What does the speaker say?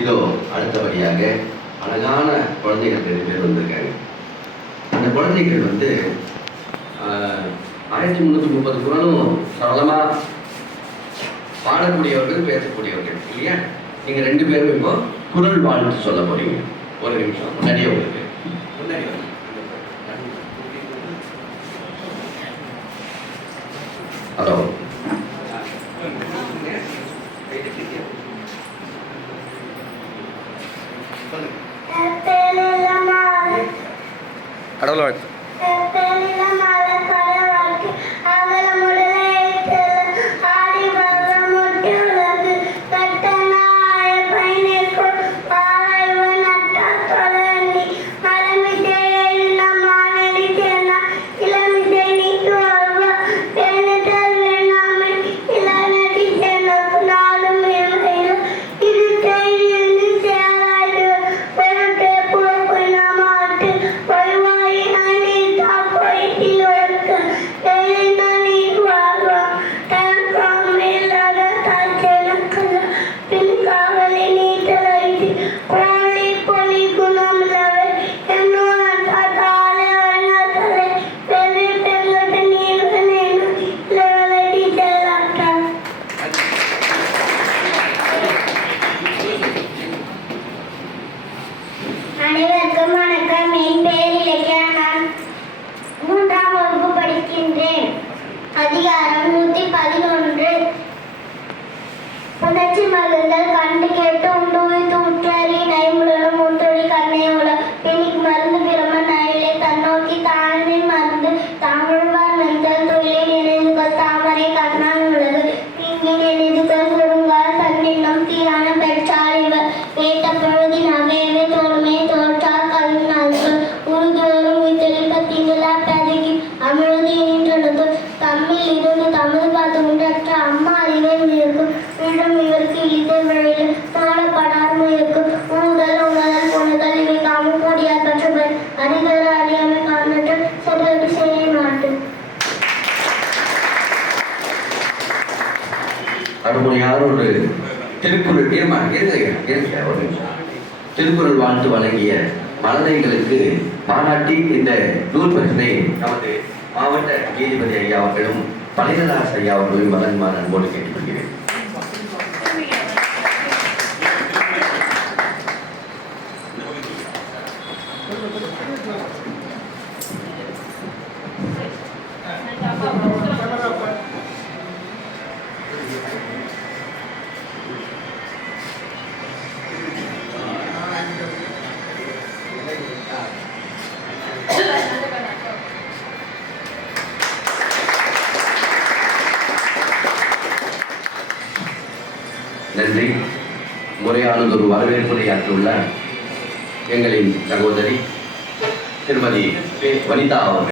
இதோ அடுத்தபடியாக அழகான குழந்தைகள் 2 பேர் வந்திருக்காங்க. அந்த குழந்தைகள் 1330 குறளும் சரளமாக பாடக்கூடியவர்கள், பேசக்கூடியவர்கள் இல்லையா? நீங்கள் 2 பேரும் இப்போ குறள் வாழ்த்து சொல்ல போறீங்க. ஒரு நிமிஷம் முன்னாடியே உங்களுக்கு முன்னாடி வந்து ஹலோ கடவுள் வாழ்த்து. அனைவருக்கும் வணக்கம். என் பெயர் இலக்கியா. நான் 3ஆம் வகுப்பு படிக்கின்றேன். அதிகாரம் 111. புணர்ச்சி மருந்தல் கண்டு கேட்டு உண்டு உய்த்து உற்றறி நைமுழலும் முத்தொழி கண்ணையோல பிணிக்கு மருந்து பிரம நயிலை தன்னோக்கி தாழ்மை மருந்து தாழ்வார் மெந்தல் தொழிலை நினைவுகள் தாமரை கண்ணான் உலகு தீங்கி நினைவுகள் குறுங்கால் தன்னின்னும் தீரான பெற்றாரிவர் ஏட்ட பொழுதின் அவையவே தோல்மே தோற்றால் கல்வினார்கள் உறுதியோரும் உய்த்தெளிக்க திங்களா பதகி அமிழ்தி ஈன்றெழுந்து தம்மில் இருந்து தமிழ் பார்த்து உண்டற்ற அம்மா அறிவை முயற்கும் மீண்டும் இவருக்கு இழித்த வழியில் நாடப்படார் முயற்கும் ஊதல் உணதல் புணுதல் இவை காமும் கூடியார் பெற்றவர் அறிதர அறியாமை காணற்ற செல்வடி செய்ய மாட்டேன். அருமையான ஒரு திருக்குறள் திருக்குறள் வாழ்த்து வழங்கிய மழலைகளுக்கு பாராட்டி இந்த நூல் பரிசினை நமது மாவட்ட நீதிபதி ஐயா அவர்களும் பழையதாஸ் ஐயா அவர்களையும் வழங்குமாறு அன்போடு கேட்டுக்கொள்கிறேன். நன்றி. முறையானதொரு வரவேற்புரையாற்றியுள்ள எங்களின் சகோதரி திருமதி வனிதா அவர்கள்.